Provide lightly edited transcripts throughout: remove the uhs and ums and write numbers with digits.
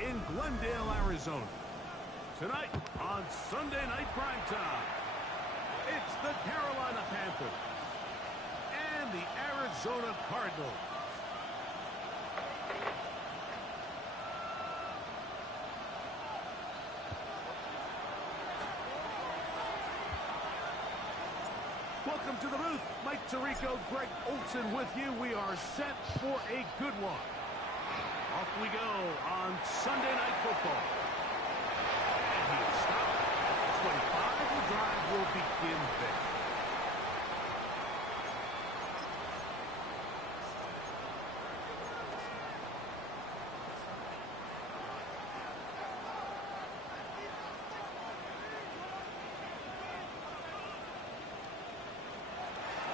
in Glendale, Arizona. Tonight on Sunday Night Primetime, it's the Carolina Panthers and the Arizona Cardinals. Welcome to the booth. Mike Tirico, Greg Olson with you. We are set for a good one. Off we go on Sunday Night Football. And he'll stop. 25. The drive will begin there.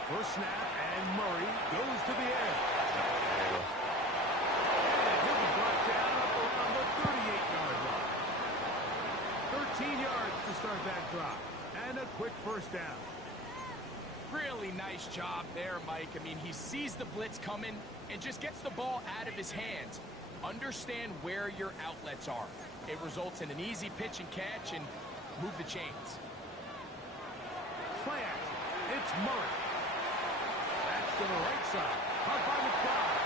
First snap, and Murray goes to the air. And he'll be brought down up around the 38-yard line. 13 yards to start that drive. And a quick first down. Really nice job there, Mike. I mean, he sees the blitz coming and just gets the ball out of his hands. Understand where your outlets are. It results in an easy pitch and catch and move the chains. Play action. It's Murray. To the right side, up by McBride.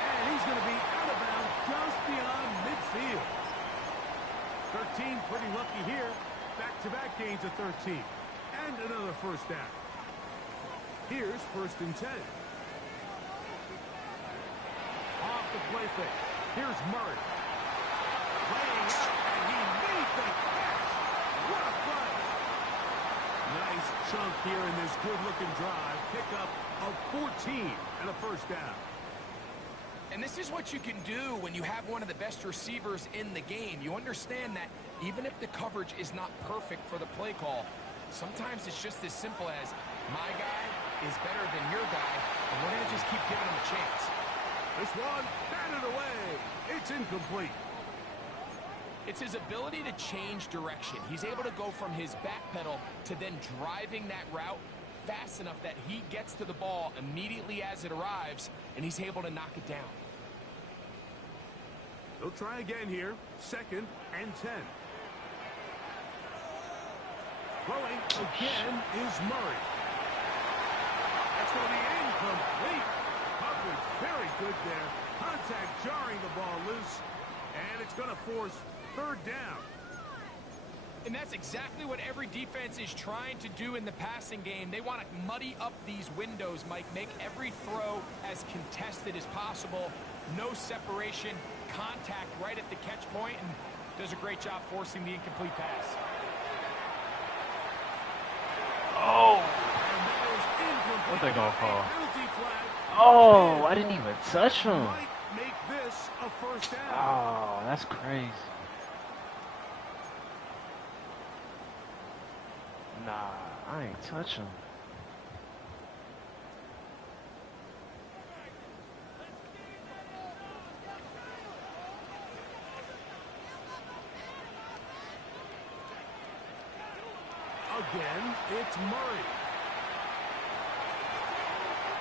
And he's going to be out of bounds just beyond midfield. 13 pretty lucky here. Back-to-back gains of 13. And another first down. Here's 1st and 10. Off the play fake. Here's Murray. Laying out, and he made the catch. What a play. Nice chunk here in this good-looking drive. Pick up of 14 and a first down. And this is what you can do when you have one of the best receivers in the game. You understand that even if the coverage is not perfect for the play call, sometimes it's just as simple as my guy is better than your guy, and we're going to just keep giving him a chance. This one batted away. It's incomplete. It's his ability to change direction. He's able to go from his back pedal to then driving that route fast enough that he gets to the ball immediately as it arrives, and he's able to knock it down. They'll try again here. 2nd and 10. Throwing again is Murray. That's going to be incomplete. Coverage very good there. Contact jarring the ball loose, and it's going to force 3rd down. And that's exactly what every defense is trying to do in the passing game. They want to muddy up these windows, Mike. Make every throw as contested as possible. No separation, contact right at the catch point, and does a great job forcing the incomplete pass. Oh! What they gonna call? Oh, I didn't even touch him. Make this a first down. Oh, that's crazy. Nah, I ain't touch him. Again, it's Murray.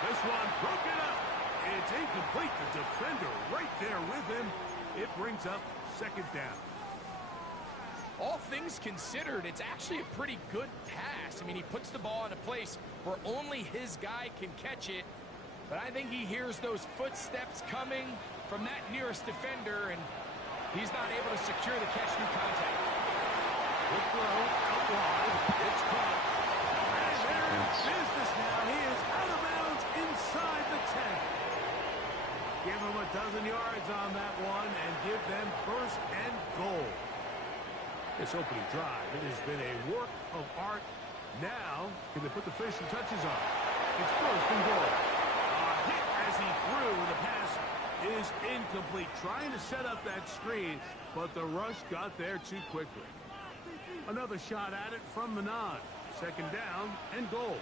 This one broken up. It's incomplete. The defender right there with him. It brings up 2nd down. All things considered, it's actually a pretty good pass. I mean, he puts the ball in a place where only his guy can catch it. But I think he hears those footsteps coming from that nearest defender, and he's not able to secure the catch through contact. Good throw, out wide. It's caught. And there's business now. He is out of bounds inside the 10. Give him a dozen yards on that one and give them 1st and goal. This opening drive, it has been a work of art. Now, can they put the finishing touches on? It's 1st and goal. A hit as he threw, and the pass is incomplete. Trying to set up that screen, but the rush got there too quickly. Another shot at it from the nod. 2nd down and goal.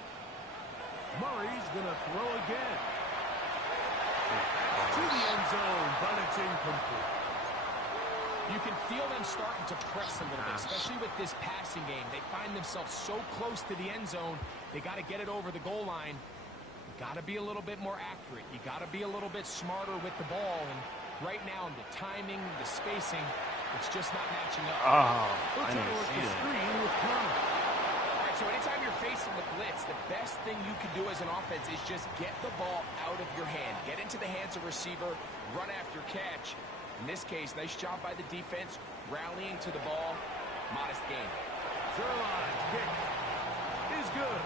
Murray's going to throw again. To the end zone, but it's incomplete. You can feel them starting to press a little bit, especially with this passing game. They find themselves so close to the end zone, they got to get it over the goal line. You got to be a little bit more accurate. You got to be a little bit smarter with the ball, and Right now, the timing, the spacing, it's just not matching up. Oh, I Looks didn't over at see the that. screen with Connor. All right, so anytime you're facing the blitz, the best thing you can do as an offense is just get the ball out of your hand. Get into the hands of receiver, run after catch. In this case, nice job by the defense, rallying to the ball. Modest game. Zerline's kick is good.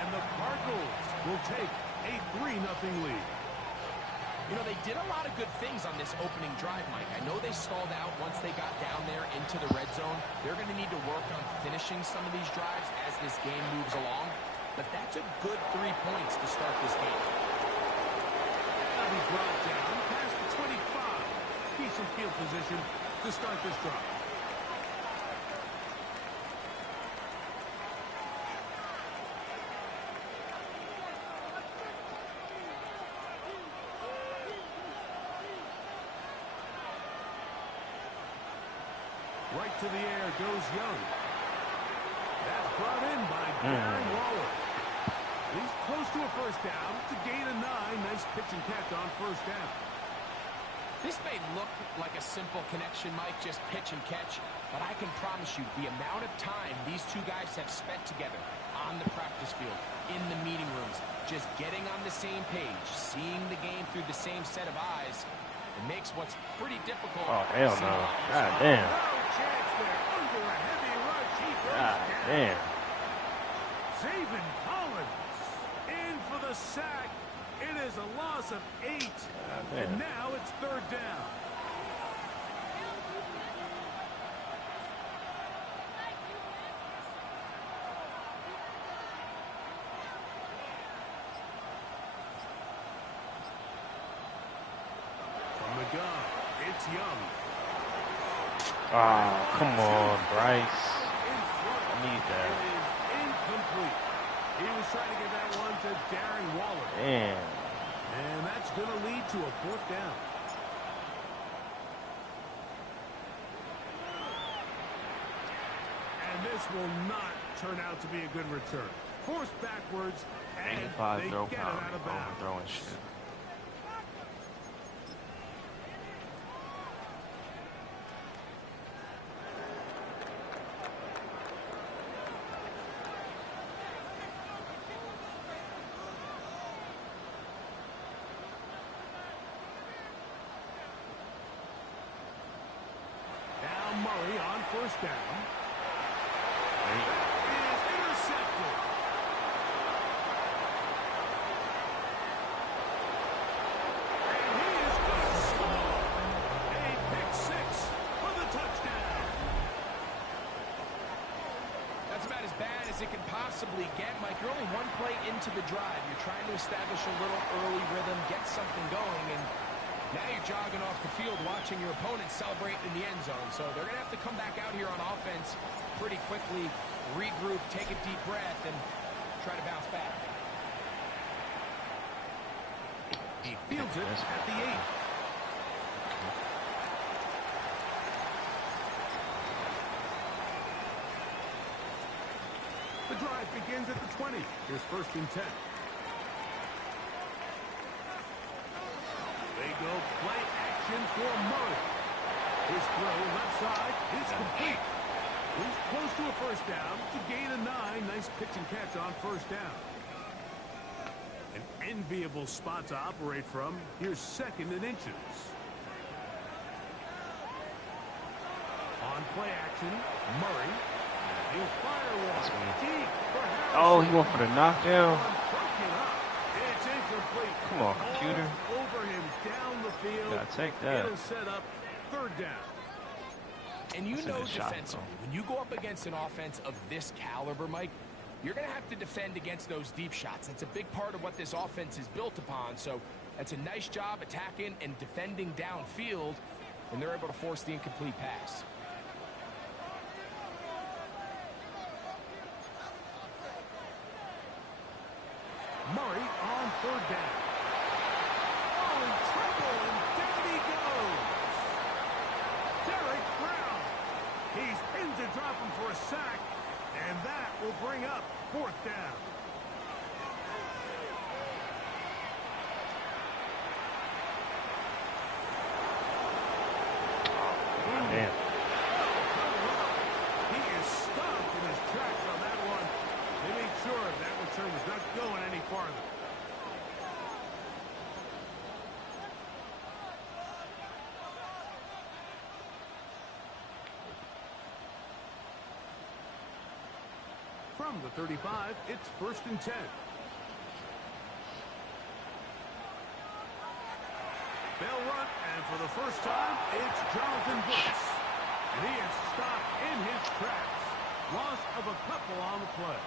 And the Cardinals will take a 3-0 lead. You know, they did a lot of good things on this opening drive, Mike. I know they stalled out once they got down there into the red zone. They're going to need to work on finishing some of these drives as this game moves along. But that's a good 3 points to start this game. And he dropped down past the 25. Decent field position to start this drive. Right to the air goes Young. That's brought in by Darren Waller. He's close to a first down. To gain a 9. Nice pitch and catch on first down. This may look like a simple connection, Mike, just pitch and catch, but I can promise you the amount of time these two guys have spent together on the practice field, in the meeting rooms, just getting on the same page, seeing the game through the same set of eyes, it makes what's pretty difficult. Oh, hell no. God damn. No chance there. Under a heavy rush. He goes God down. damn. Zayvon Collins in for the sack. It is a loss of 8. And now it's third down. From the gun, it's Young. Oh, come on, Bryce. In front. I need that. It is incomplete. He was trying to get that one to Darren Waller. Damn. And that's going to lead to a fourth down. And this will not turn out to be a good return. Forced backwards, and 85 they throw get it power. out of bounds. Overthrowing shit. Now Murray on first down. That is intercepted. And he is going to score. A pick 6 for the touchdown. That's about as bad as it can possibly get, Mike. You're only one play into the drive. You're trying to establish a little early rhythm, get something going, and now you're jogging off the field watching your opponent celebrate in the end zone. So they're going to have to come back out here on offense pretty quickly, regroup, take a deep breath, and try to bounce back. He fields it at the 8. The drive begins at the 20. Here's first and 10. They go play action for Murray. His throw left side is complete. He's close to a first down. To gain a 9. Nice pitch and catch on first down. An enviable spot to operate from. Here's second and inches. On play action, Murray. He'll fire one deep for Harrison. Oh, he went for the knockdown. Broken up. It's incomplete. Come on, computer. All over him down the field. Gotta take that. It'll set up third down. And you That's a know good shot, defensively, though. when you go up against an offense of this caliber, Mike, you're going to have to defend against those deep shots. That's a big part of what this offense is built upon. So that's a nice job attacking and defending downfield, and they're able to force the incomplete pass. Murray on third down. Oh, in trouble, and down he goes. Derek Brown. He's in to drop him for a sack, and that will bring up fourth down. Damn. He is stopped in his tracks on that one. They made sure that return was not going any farther. From the 35, it's 1st and 10. They'll run, and for the first time, it's Jonathan Brooks. And he is stopped in his tracks. Loss of a couple on the play.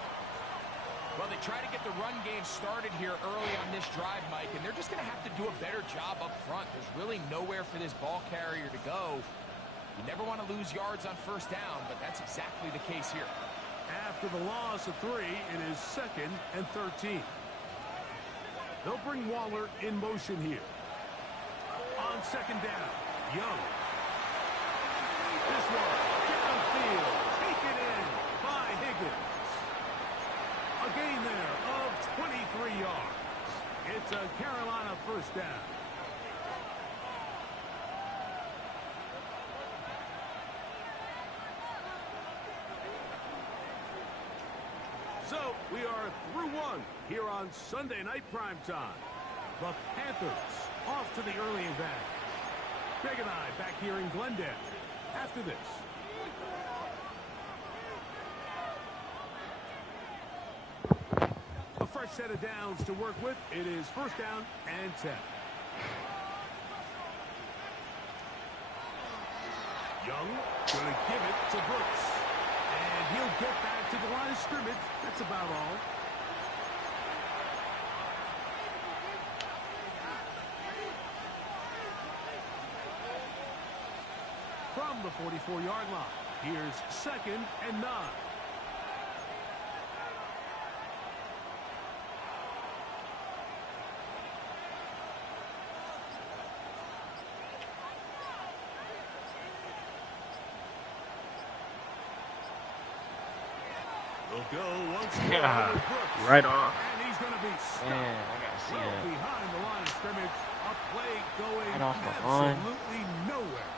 Well, they try to get the run game started here early on this drive, Mike, and they're just going to have to do a better job up front. There's really nowhere for this ball carrier to go. You never want to lose yards on 1st down, but that's exactly the case here. After the loss of 3, it is 2nd and 13. They'll bring Waller in motion here. On 2nd down, Young. This one, downfield, taken in by Higgins. A gain there of 23 yards. It's a Carolina 1st down. So, we are through one here on Sunday Night Primetime. The Panthers off to the early advance. Greg and I back here in Glendale after this. A fresh set of downs to work with. It is 1st down and 10. Young going to give it to Brooks. And he'll get back to the line of scrimmage. That's about all. From the 44-yard line, here's 2nd and 9. We'll go once more. Yeah, right off. And he's going to be stopped. Man, I gotta see well that. behind the line of scrimmage. A play going Right off the line. absolutely nowhere.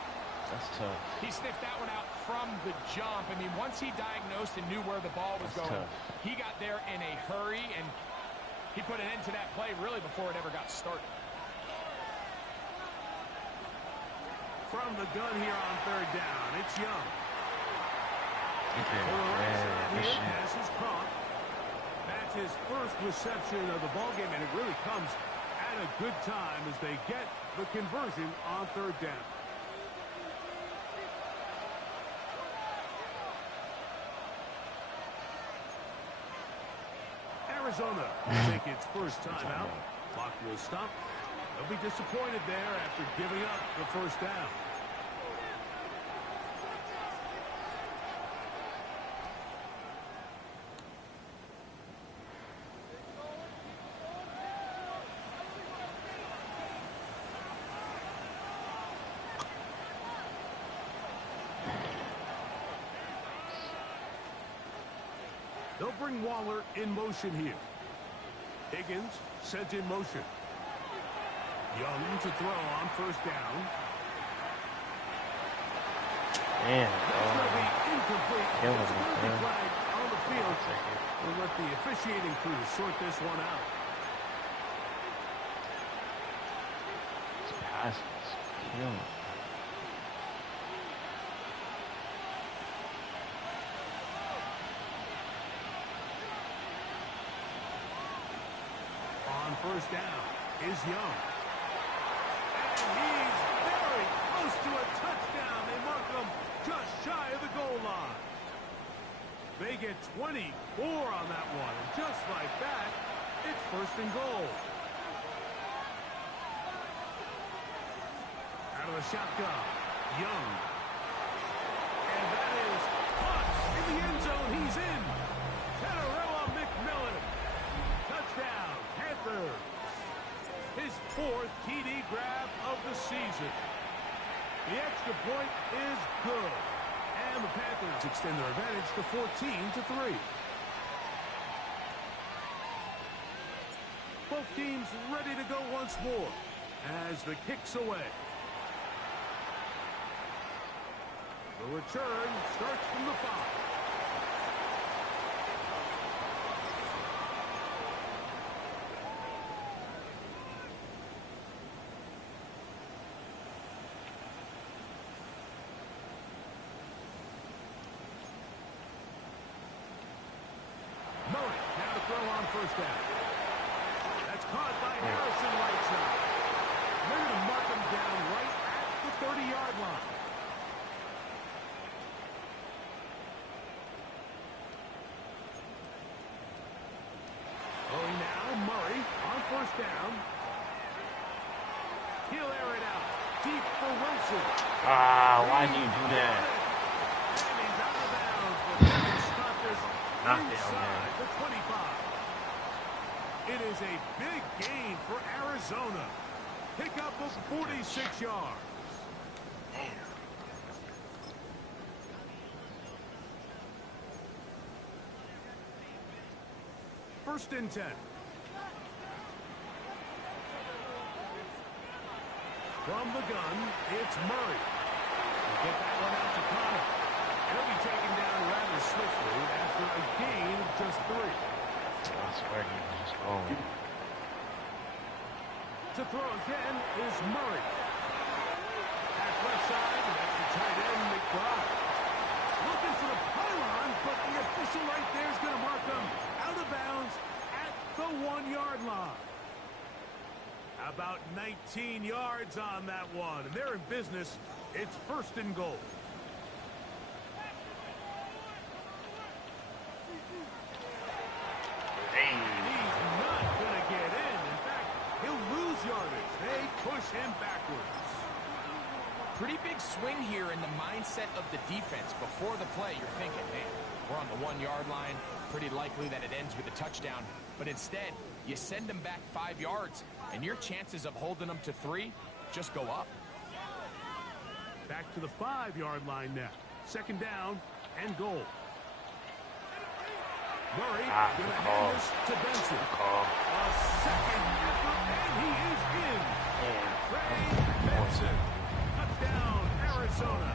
That's tough. He sniffed that one out from the jump. I mean, once he diagnosed and knew where the ball was That's going, tough. he got there in a hurry, and he put an end to that play really before it ever got started. From the gun here on 3rd down, it's Young. Okay, To the right side man, here, this shit. pass is caught. That's his first reception of the ballgame, and it really comes at a good time as they get the conversion on 3rd down. Arizona will take its first timeout. Clock will stop. They'll be disappointed there after giving up the 1st down. They'll bring Waller in motion here. Higgins sent in motion. Young to throw on 1st down. Man, That's going to be incomplete. killing It's me, going to be man. flagged on the field. We'll let the officiating crew sort this one out. This pass is killing me. On 1st down is Young. And he's very close to a touchdown. They mark him just shy of the goal line. They get 24 on that one. And just like that, it's 1st and goal. Out of the shotgun, Young. And that is caught in the end zone. He's in. Teteroa McMillan. Touchdown, Panthers. His 4th TD grab of the season. The extra point is good. And the Panthers extend their advantage to 14-3. Both teams ready to go once more as the kick's away. The return starts from the 5. Murray now to throw on first down. That's caught by Harrison right side. They're going to mark him down right at the 30-yard line. Going now, Murray on first down. He'll air it out. Deep for Wilson. Why do you do that? And he's out of bounds. But they can stop this inside the 25. It is a big gain for Arizona. Pickup of 46 yards. First and 10. From the gun, it's Murray. He'll get that one out to Connor. He'll be taken down rather swiftly after a gain of just 3. That's where he was just going. To throw again is Murray. At left side, that's the tight end, McBride. Looking for the pylon, but the official right there is going to mark him out of bounds at the 1-yard line. About 19 yards on that one. And they're in business. It's first and goal. And he's not going to get in. In fact, he'll lose yardage. They push him backwards. Pretty big swing here in the mindset of the defense. Before the play, you're thinking, man, we're on the 1-yard line. Pretty likely that it ends with a touchdown. But instead, you send them back 5 yards, and your chances of holding them to 3 just go up. Back to the 5-yard line now. Second down and goal. Murray going to hand this to Benson. A second effort, and he is in. Trey Benson. Touchdown, Arizona.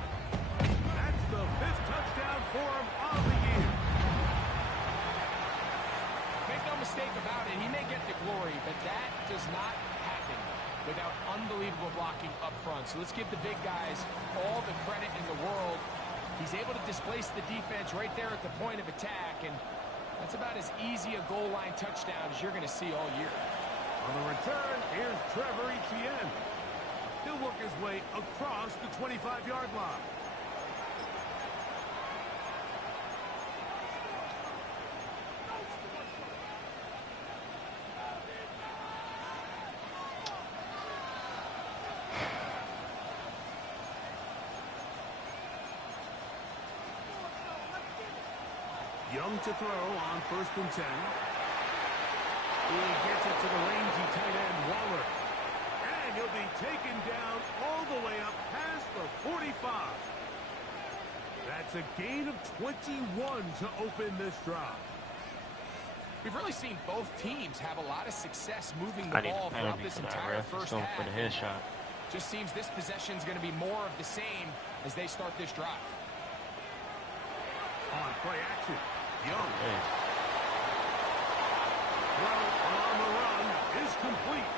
That's the 5th touchdown for him of the year. Make no mistake about it, he may get the glory, but that does not happen without unbelievable blocking up front. So let's give the big guys all the credit in the world. He's able to displace the defense right there at the point of attack, and that's about as easy a goal line touchdown as you're going to see all year. On the return, here's Trevor Etienne. He'll work his way across the 25-yard line. Young to throw on first and 10. He gets it to the rangy tight end, Waller. And he'll be taken down all the way up past the 45. That's a gain of 21 to open this drive. We've really seen both teams have a lot of success moving the ball throughout this entire first half. For the headshot. Just seems this possession is going to be more of the same as they start this drive. On play action, Young. Hey. Throw on the run is complete.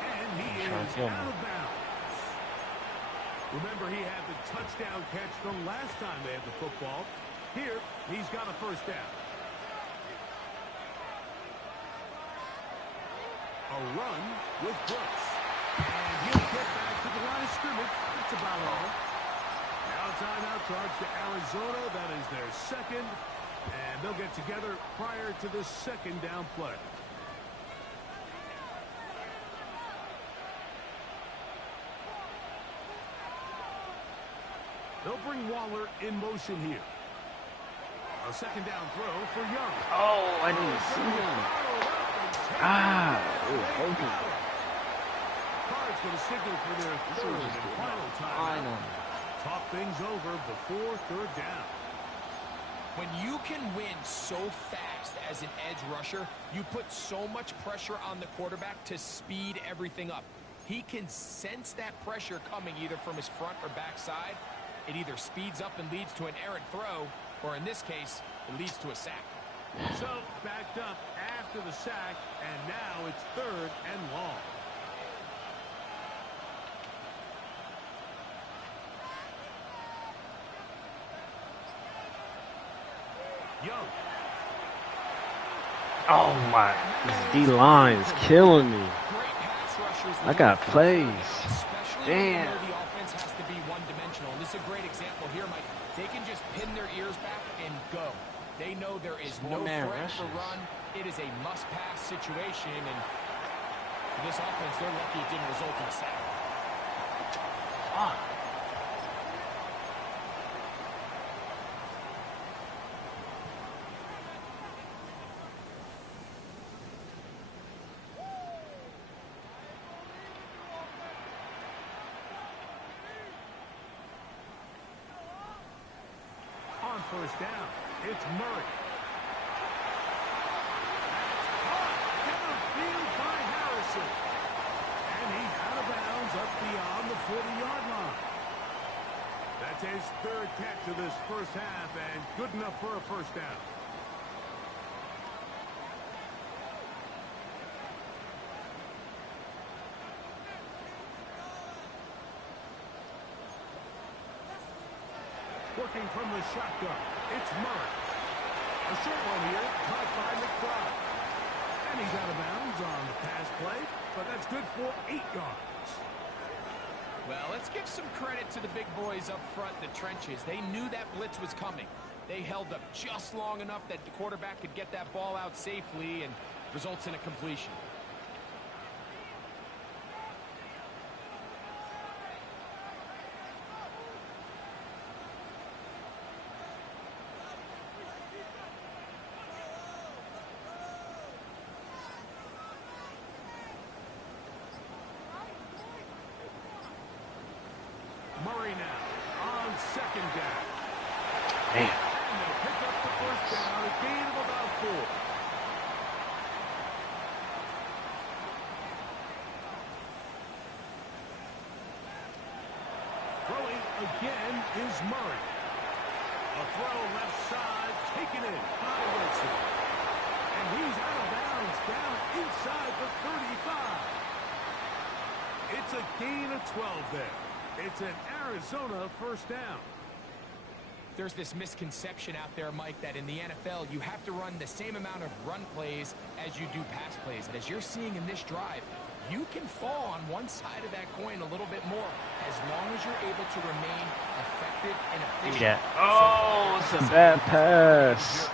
And he is out of bounds. Remember, he had the touchdown catch the last time they had the football. Here, he's got a first down. A run with Brooks. And he'll get back to the line of scrimmage. That's about all. Now a timeout charge to Arizona. That is their second. And they'll get together prior to the second down play. They'll bring Waller in motion here. A second down throw for Young. Oh, I didn't see him. It was open. Cards going to signal for their third and final time. Talk things over before third down. When you can win so fast as an edge rusher, you put so much pressure on the quarterback to speed everything up. He can sense that pressure coming either from his front or back side. it either speeds up and leads to an errant throw, or in this case, it leads to a sack. So, backed up after the sack, and now it's 3rd and long. Young. Oh my, this D-line is killing me. I got plays. Damn. The offense has to be one-dimensional, and this is a great example here, Mike. They can just pin their ears back and go. They know there is no threat for run. It is a must-pass situation, and for this offense, they're lucky it didn't result in a sack. On 1st down, it's Murray. Downfield by Harrison. And he's out of bounds up beyond the 40-yard line. That's his 3rd catch of this first half, and good enough for a 1st down. Working from the shotgun, it's Murray. A short one here, caught by McBride. And he's out of bounds on the pass play, but that's good for 8 yards. Well, let's give some credit to the big boys up front in the trenches. They knew that blitz was coming. They held up just long enough that the quarterback could get that ball out safely and results in a completion. Murray now on 2nd down. Damn. And they'll pick up the 1st down, a gain of about 4. Throwing again is Murray. A throw left side, taken in by Wilson. And he's out of bounds down inside the 35. It's a gain of 12 there. It's an Arizona 1st down. There's this misconception out there, Mike, that in the NFL, you have to run the same amount of run plays as you do pass plays. And as you're seeing in this drive, you can fall on one side of that coin a little bit more as long as you're able to remain effective and efficient. Yeah. Oh, it's a bad pass.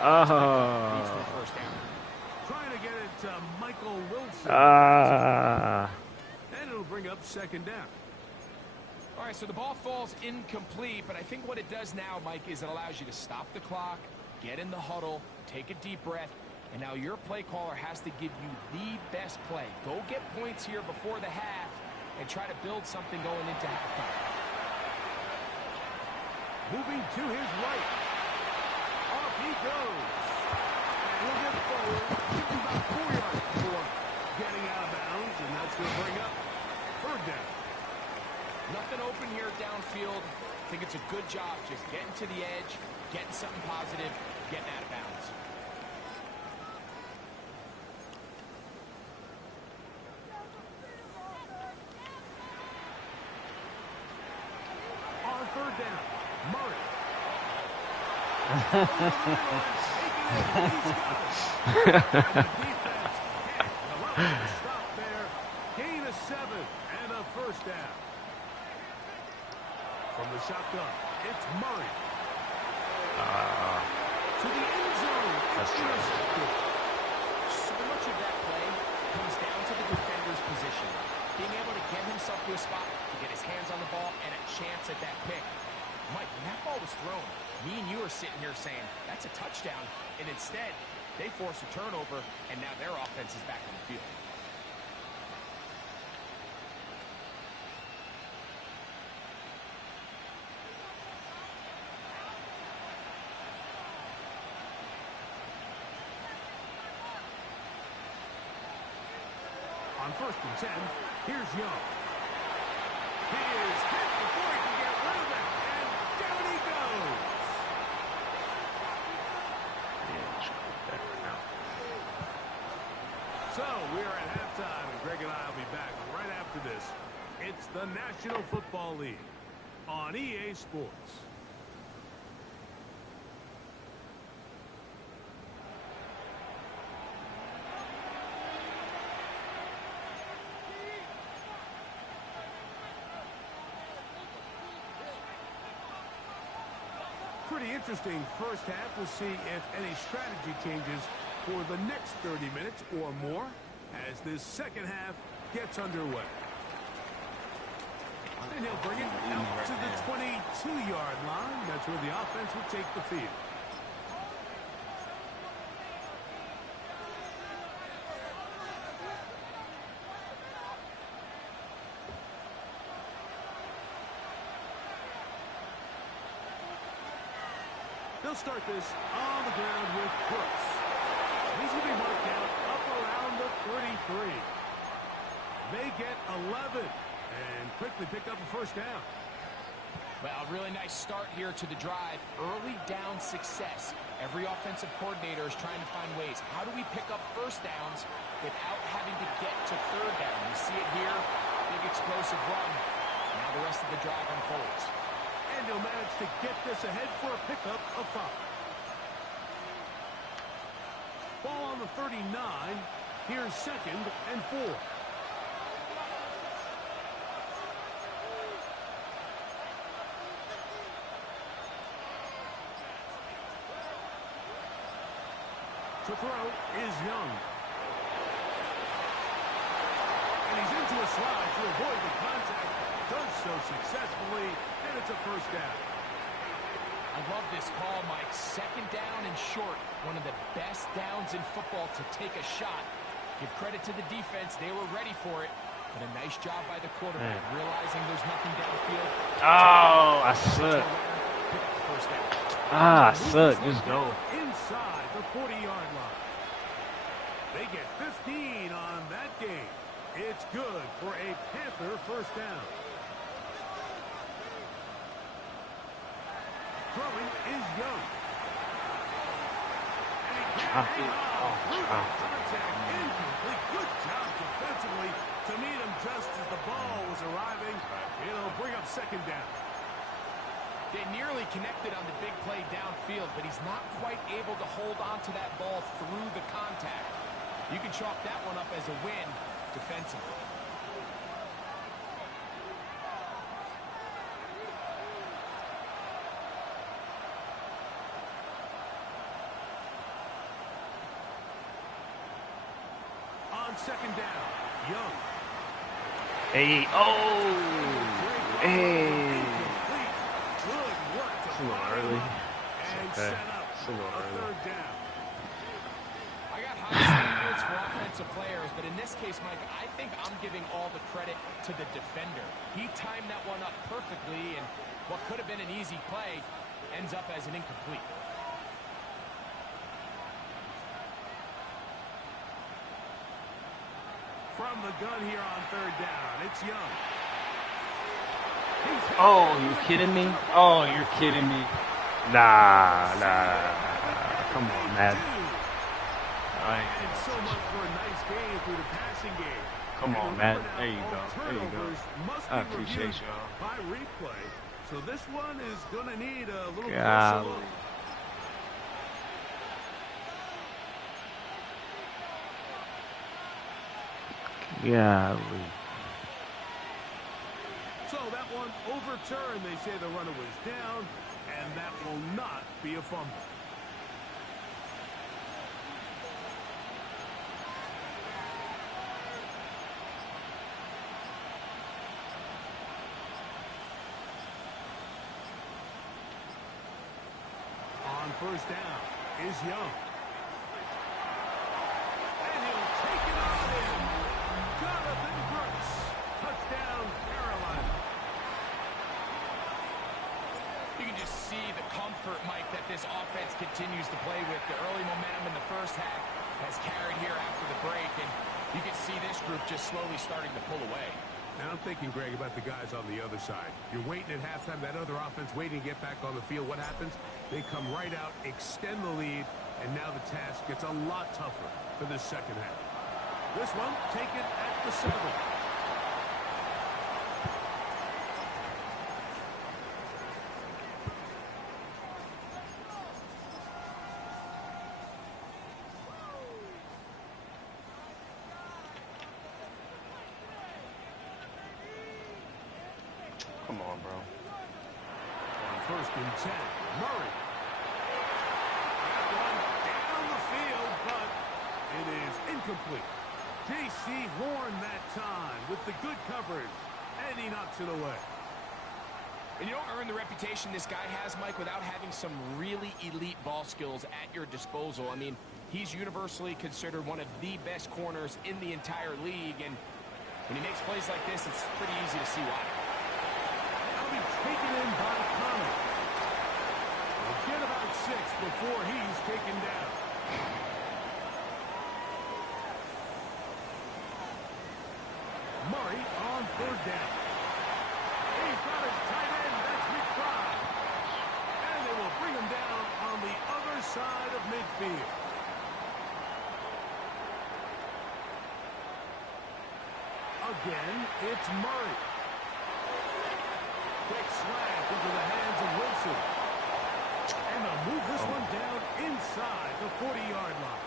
Oh. Trying to get it to Michael Wilson. And it'll bring up 2nd down. All right, so the ball falls incomplete, but I think what it does now, Mike, is it allows you to stop the clock, get in the huddle, take a deep breath, and now your play caller has to give you the best play. Go get points here before the half and try to build something going into halftime. Moving to his right. Off he goes. And he'll get forward, shooting about 4 yards before getting out of bounds, and that's going to bring up 3rd down. Nothing open here downfield. I think it's a good job just getting to the edge, getting something positive, getting out of bounds. On 3rd down, Murray. Stop there. Gain of 7 and a 1st down. From the shotgun, it's Murray. To the end zone. That's intercepted. So much of that play comes down to the defender's position. Being able to get himself to a spot, to get his hands on the ball, and a chance at that pick. Mike, when that ball was thrown, me and you are sitting here saying, that's a touchdown. And instead, they force a turnover, and now their offense is back on the field. On 1st and 10, here's Young. He is hit before he can get rid of to this. It's the National Football League on EA Sports. Pretty interesting first half. We'll see if any strategy changes for the next 30 minutes or more as this second half gets underway. And he'll bring it out to the 22-yard line. That's where the offense will take the field. They'll start this on the ground with Brooks. He's going to be marked down up around the 33. They get 11 and quickly pick up a first down. Well, a really nice start here to the drive. Early down success. Every offensive coordinator is trying to find ways. How do we pick up first downs without having to get to third down? You see it here. Big explosive run. Now the rest of the drive unfolds. And he'll manage to get this ahead for a pickup of 5. Ball on the 39. Here's 2nd and 4. To throw is Young. And he's into a slide to avoid the contact. Does so successfully, and it's a first down. I love this call, Mike. 2nd down and short. One of the best downs in football to take a shot. Give credit to the defense. They were ready for it. But a nice job by the quarterback, realizing there's nothing downfield. Oh, I suck. First down. Ah, I suck. Just go. Inside the 40-yard line. They get 15 on that game. It's good for a Panther first down. Throwing is Young. And he can't hang on through the contact. Incomplete. Good job defensively to meet him just as the ball was arriving. It'll bring up 2nd down. They nearly connected on the big play downfield, but he's not quite able to hold on to that ball through the contact. You can chalk that one up as a win defensively. On 2nd down, Young. Hey, oh, hey. Good work to It's a little early. and It's okay. set up It's a little a early. 3rd down. I got high standards for offensive players, but in this case, Mike, I think I'm giving all the credit to the defender. He timed that one up perfectly, and what could have been an easy play ends up as an incomplete. From the gun here on 3rd down, it's Young. Oh, you kidding me? Oh, you're kidding me. Nah. Come on, man. And so much for a nice game through the passing game. Come on, man. There you go. There you go. Turnovers must be I appreciate reviewed y'all. by replay. So this one is going to need a little closer Golly. look. Golly. So that one overturned. They say the runner was down, and that will not be a fumble. On 1st down is Young. And he'll take it on in. Jonathan Brooks. Touchdown, Carolina. You can just see the comfort, Mike, that this offense continues to play with. The early momentum in the first half has carried here after the break, and you can see this group just slowly starting to pull away. Now I'm thinking, Greg, about the guys on the other side. You're waiting at halftime, that other offense waiting to get back on the field. What happens? They come right out, extend the lead, and now the task gets a lot tougher for this second half. This one taken at the 7. first and 10. Murray. That one down the field, but it is incomplete. J.C. Horn that time with the good coverage, and he knocks it away. And you don't earn the reputation this guy has, Mike, without having some really elite ball skills at your disposal. I mean, he's universally considered one of the best corners in the entire league, and when he makes plays like this, it's pretty easy to see why. Now he's taken in by Connor. We'll get about 6 before he's taken down. Murray on third down. He's got his tight end. That's Nc2. And they will bring him down on the other side of midfield. Again, it's Murray. Quick slant into the hands of Wilson. And they'll move this one down inside the 40-yard line.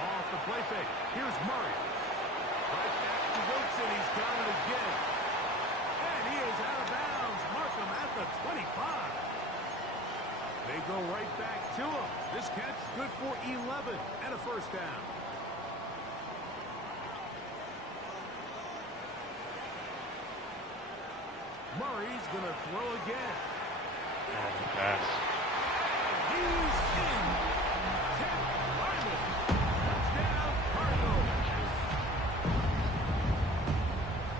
Off the play fake. Here's Murray. Right back to Wilson. He's got it again. And he is out of bounds. Mark him at the 25. They go right back to him. This catch good for 11 and a first down. Murray's going to throw again. Pass. He's in. 10 Lyman. Touchdown, Cardinals.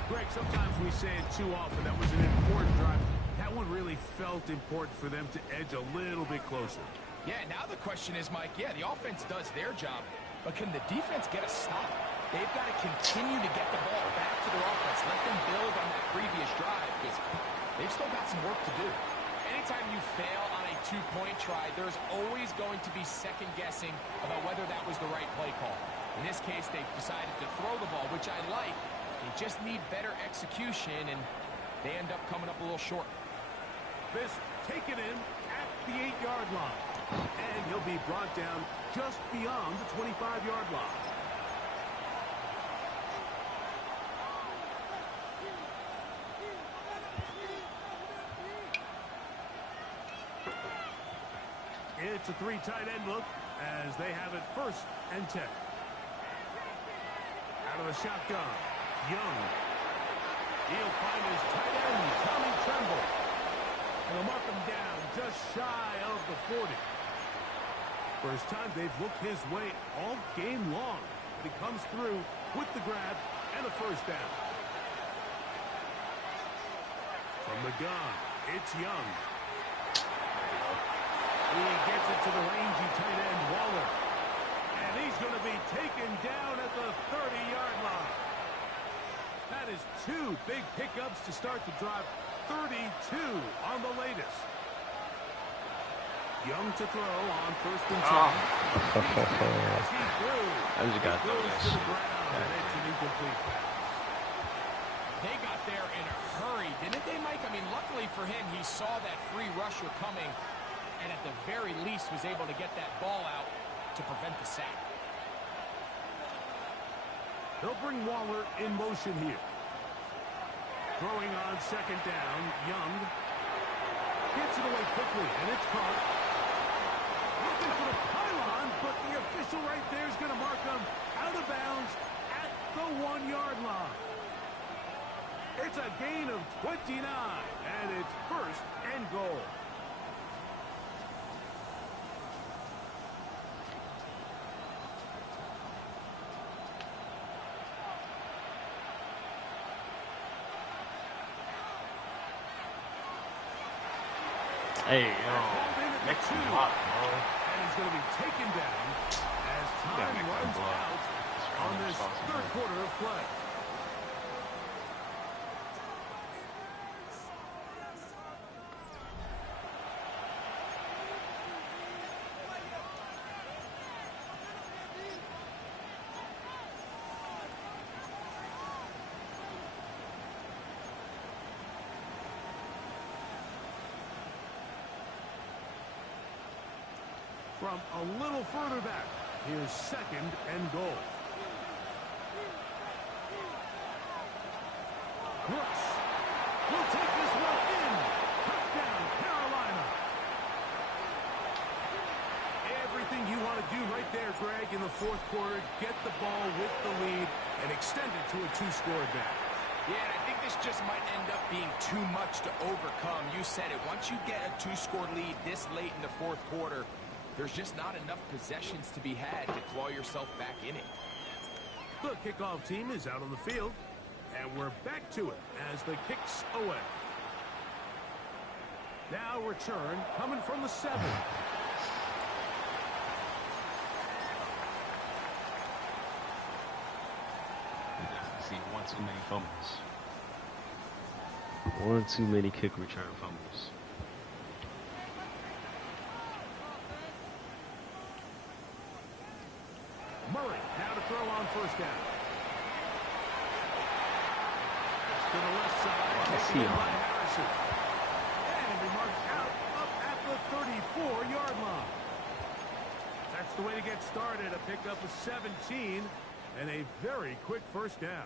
Greg, sometimes we say it too often. That was an important drive. That one really felt important for them to edge a little bit closer. Yeah, now the question is, Mike, yeah, the offense does their job, but can the defense get a stop? They've got to continue to get the ball back to their offense. Let them build on that previous drive because they've still got some work to do. Anytime you fail on a two-point try, there's always going to be second-guessing about whether that was the right play call. In this case, they decided to throw the ball, which I like. They just need better execution, and they end up coming up a little short. This taken in at the 8-yard line. And he'll be brought down just beyond the 25-yard line. It's a 3 tight end look as they have it first and 10. Out of the shotgun, Young. He'll find his tight end, Tommy Tremble. And they'll mark him down just shy of the 40. First time they've looked his way all game long. But he comes through with the grab and a first down. From the gun, it's Young. He gets it to the rangy tight end, Waller. And he's going to be taken down at the 30-yard line. That is 2 big pickups to start the drive. 32 on the latest. Young to throw on first and 10. As he threw, I just got goes this. to the ground, and it's an incomplete pass. They got there in a hurry, didn't they, Mike? I mean, luckily for him, he saw that free rusher coming, and at the very least was able to get that ball out to prevent the sack. They'll bring Waller in motion here. Throwing on second down, Young gets it away quickly, and it's caught. Looking for the pylon, but the official right there is going to mark him out of bounds at the 1-yard line. It's a gain of 29, and it's first and goal. Hey, yo. Next to hot, and he's going to be taken down as time runs out on this third quarter of play. From a little further back, here's second and goal. Brooks will take this one in. Touchdown, Carolina. Everything you want to do right there, Greg, in the fourth quarter. Get the ball with the lead and extend it to a 2-score advantage. Yeah, and I think this just might end up being too much to overcome. You said it. Once you get a 2-score lead this late in the fourth quarter, there's just not enough possessions to be had to claw yourself back in it. The kickoff team is out on the field, and we're back to it as the kicks away. Now return coming from the 7. See, one too many fumbles. One too many kick return fumbles. Murray now to throw on first down. To the left side, taken in by Harrison. And he marks out up at the 34-yard line. That's the way to get started. A pickup of 17 and a very quick first down.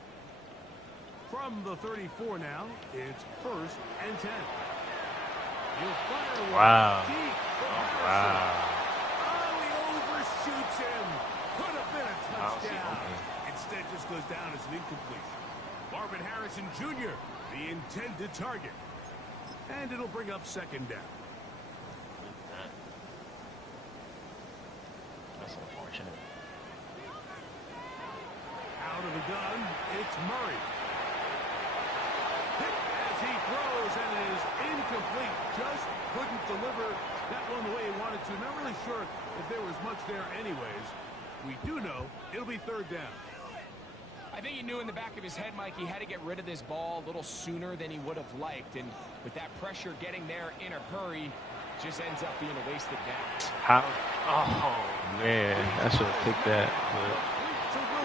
From the 34 now, it's 1st and 10. He'll fire one deep from Harrison. Oh, he overshoots him. Could have been a touchdown. Instead, just goes down as an incomplete. Marvin Harrison Jr., the intended target. And it'll bring up 2nd down. That's unfortunate. Out of the gun, it's Murray. Hit as he throws, and it is incomplete. Just couldn't deliver that one the way he wanted to. Not really sure if there was much there anyways. We do know it'll be 3rd down. I think he knew in the back of his head, Mike, he had to get rid of this ball a little sooner than he would have liked. And with that pressure getting there in a hurry, just ends up being a wasted down. How? Oh, man. I should have picked that. But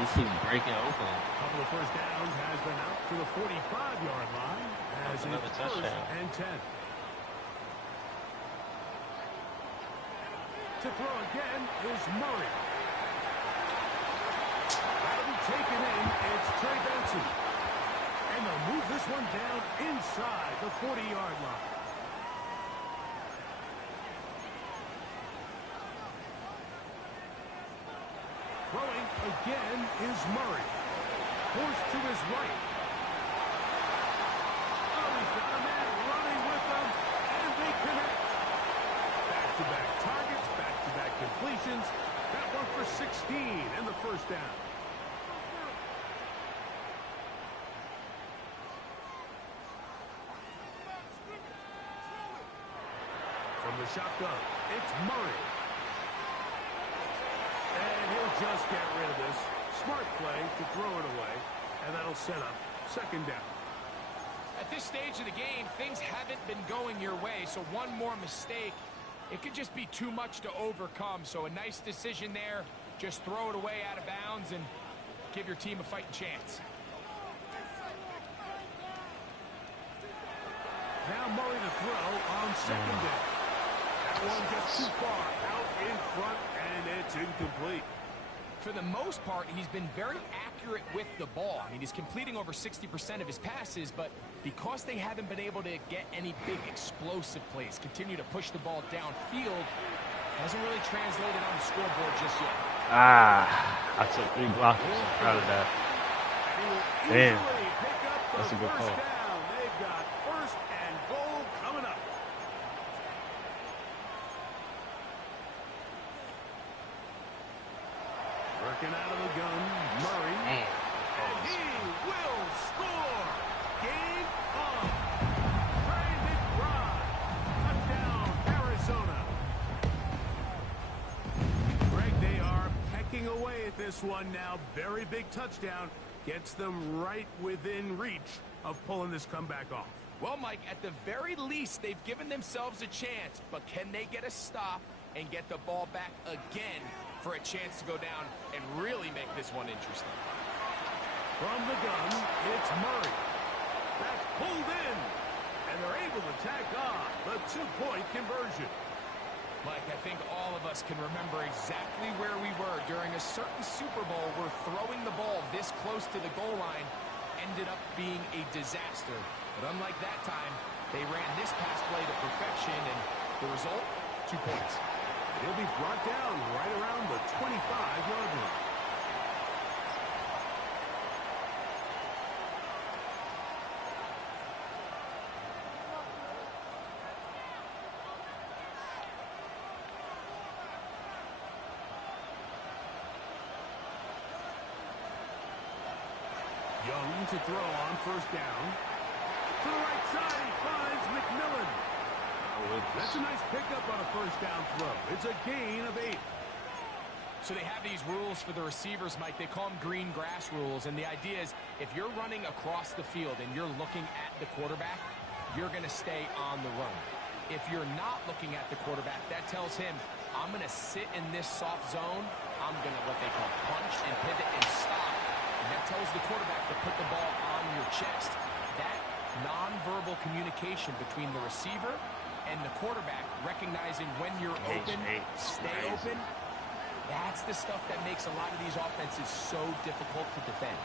he keeps breaking open. A couple of first downs has them out to the 45-yard line as another it's touchdown. 1st and 10. To throw again is Murray. That'll be taken in. It's Trey Benson. And they'll move this one down inside the 40-yard line. Throwing again is Murray. Forced to his right. Oh, he's got a man running with them, and they connect. Back-to-back targets, back-to-back completions. That one for 16 and the 1st down. From the shotgun, it's Murray. And he'll just get rid of this. Smart play to throw it away, and that'll set up 2nd down. At this stage of the game, things haven't been going your way, so one more mistake, it could just be too much to overcome. So a nice decision there. Just throw it away out of bounds and give your team a fighting chance. Now Murray to throw on 2nd down. That one just too far out in front, and it's incomplete. For the most part, he's been very accurate with the ball. I mean, he's completing over 60% of his passes, but because they haven't been able to get any big explosive plays, continue to push the ball downfield, hasn't really translated on the scoreboard just yet. I took 3 blockers. I'm proud of that. Damn. That's a good call. They've got 1st and goal coming up. Working out of the gun, Murray. Man. And he will score. Game on. Brandon Rod. Touchdown, Arizona. Greg, they are pecking away at this one now. Very big touchdown. Gets them right within reach of pulling this comeback off. Well, Mike, at the very least, they've given themselves a chance, but can they get a stop and get the ball back again for a chance to go down and really make this one interesting? From the gun, it's Murray. That's pulled in, and they're able to tack on the 2-point conversion. Mike, I think all of us can remember exactly where we were during a certain Super Bowl. We're throwing the ball this close to the goal line, and ended up being a disaster. But unlike that time, they ran this pass play to perfection, and the result, 2 points. He'll be brought down right around the 25-yard line. Young to throw on first down. To the right side, he finds McMillan. That's a nice pickup on a first down throw. It's a gain of 8. So they have these rules for the receivers, Mike. They call them green grass rules. And the idea is if you're running across the field and you're looking at the quarterback, you're going to stay on the run. If you're not looking at the quarterback, that tells him, I'm going to sit in this soft zone. I'm going to what they call punch and pivot and stop. And that tells the quarterback to put the ball on your chest. That nonverbal communication between the receiver and the quarterback, recognizing when you're open, stay open, that's the stuff that makes a lot of these offenses so difficult to defend.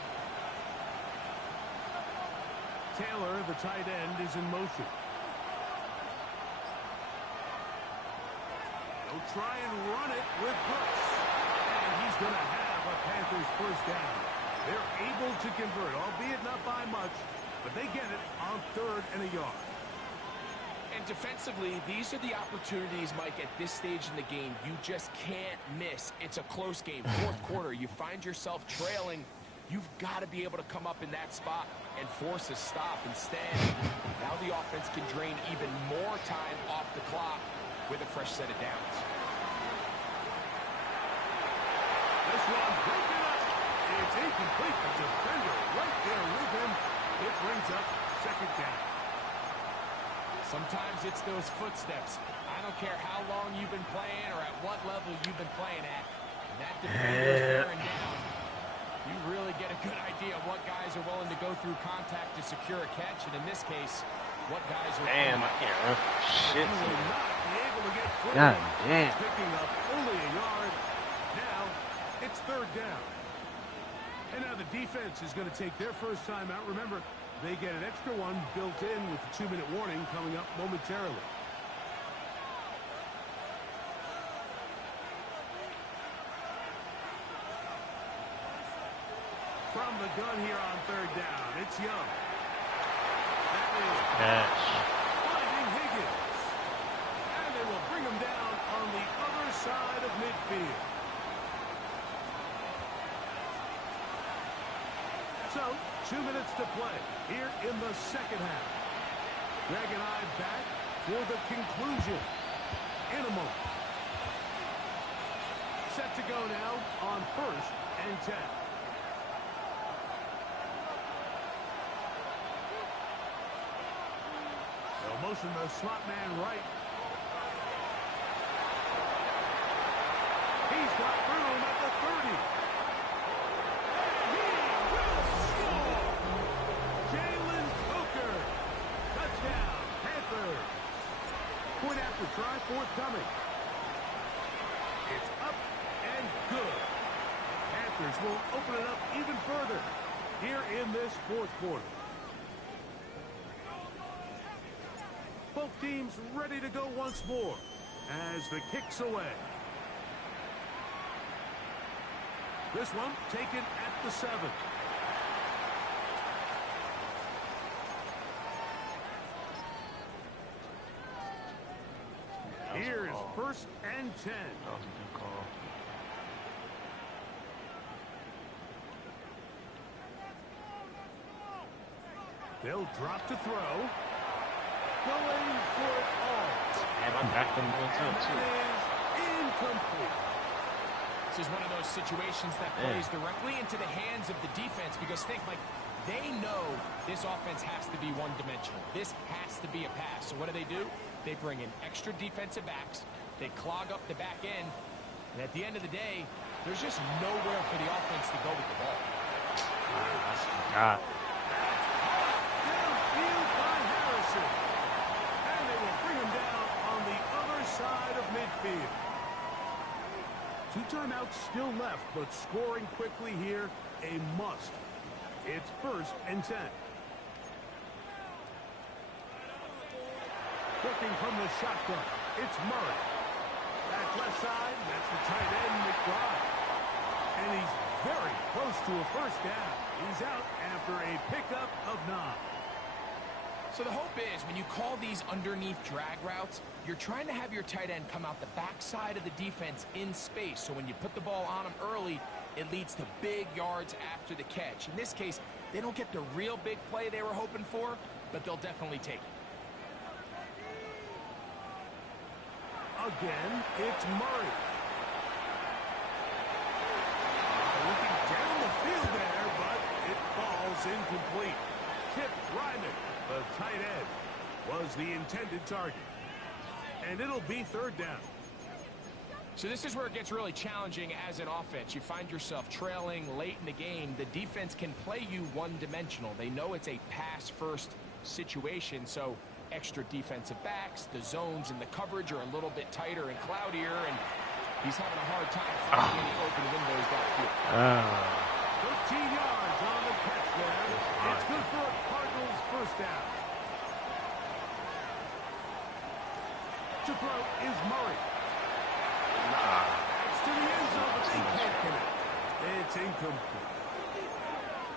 Taylor, the tight end, is in motion. He'll try and run it with Brooks. And he's going to have a Panthers first down. They're able to convert, albeit not by much, but they get it on 3rd and a yard. And defensively, these are the opportunities, Mike, at this stage in the game you just can't miss. It's a close game. 4th quarter, you find yourself trailing. You've got to be able to come up in that spot and force a stop. Instead, now the offense can drain even more time off the clock with a fresh set of downs. This one broken up. It's incomplete. The defender right there with him. It brings up 2nd down. Sometimes it's those footsteps. I don't care how long you've been playing or at what level you've been playing at. And that defender's bearing down. You really get a good idea of what guys are willing to go through contact to secure a catch. And in this case, what guys are... Damn, I can't run for shit. God damn. Picking up only a yard. Now, it's 3rd down. And now the defense is going to take their first time out. Remember, they get an extra one built in with the 2-minute warning coming up momentarily. From the gun here on 3rd down, it's Young. That is finding Higgins. And they will bring him down on the other side of midfield. So, 2 minutes to play here in the 2nd half. Greg and I back for the conclusion in a moment. Set to go now on 1st and 10. They'll motion the slot man right. He's got room at the 30. Point after try forthcoming. It's up and good. Panthers will open it up even further here in this 4th quarter. Both teams ready to go once more as the kick's away. This one taken at the 7. Here's 1st and 10. That was a good call. They'll drop to throw. Going for it all. And I'm back them going too. Incomplete. This is one of those situations that plays directly into the hands of the defense because think, like, they know this offense has to be one-dimensional. This has to be a pass. So what do? They bring in extra defensive backs. They clog up the back end. And at the end of the day, there's just nowhere for the offense to go with the ball. God. Downfield by Harrison. And they will bring him down on the other side of midfield. 2 timeouts still left, but scoring quickly here, a must. It's 1st and 10. Looking from the shotgun, it's Murray. That's left side, that's the tight end, McBride. And he's very close to a first down. He's out after a pickup of 9. So the hope is when you call these underneath drag routes, you're trying to have your tight end come out the backside of the defense in space. So when you put the ball on him early, it leads to big yards after the catch. In this case, they don't get the real big play they were hoping for, but they'll definitely take it. Again, it's Murray. Looking down the field there, but it falls incomplete. Kip Ryman, the tight end, was the intended target. And it'll be 3rd down. So this is where it gets really challenging as an offense. You find yourself trailing late in the game. The defense can play you one-dimensional. They know it's a pass-first situation, so extra defensive backs, the zones and the coverage are a little bit tighter and cloudier, and he's having a hard time finding any open windows downfield. 13 yards on the catch there. It's good for a Cardinals first down. To throw is Murray. It's to the end zone, but they can't connect. It's incomplete.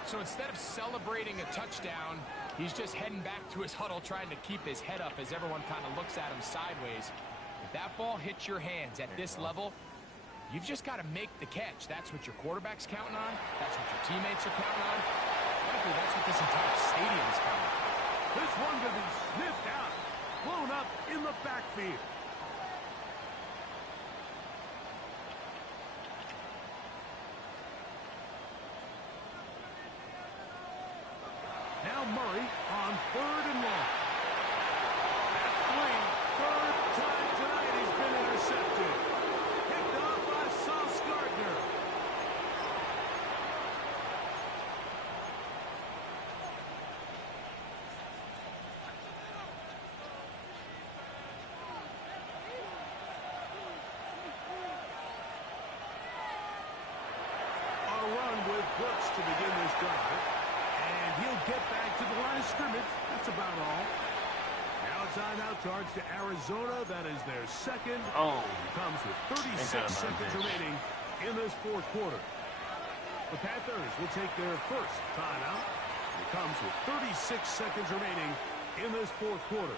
So instead of celebrating a touchdown, he's just heading back to his huddle trying to keep his head up as everyone kind of looks at him sideways. If that ball hits your hands at this level, you've just got to make the catch. That's what your quarterback's counting on. That's what your teammates are counting on. Frankly, that's what this entire stadium is counting on. This one to be sniffed out. Blown up in the backfield. Now Murray on 3rd and long. That's 3. 3rd time tonight he's been intercepted. Picked off by Sauce Gardner. A run with Brooks to begin this drive. And he'll get back to the line of scrimmage. That's about all. Now timeout charge to Arizona. That is their 2nd. Comes with 36 seconds remaining in this 4th quarter. The Panthers will take their 1st timeout. It comes with 36 seconds remaining in this 4th quarter.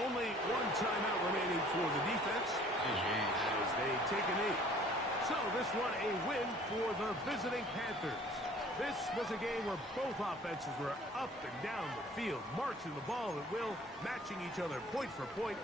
Only 1 timeout remaining for the defense as they take a knee. So this one a win for the visiting Panthers. This was a game where both offenses were up and down the field, marching the ball at will, matching each other point for point.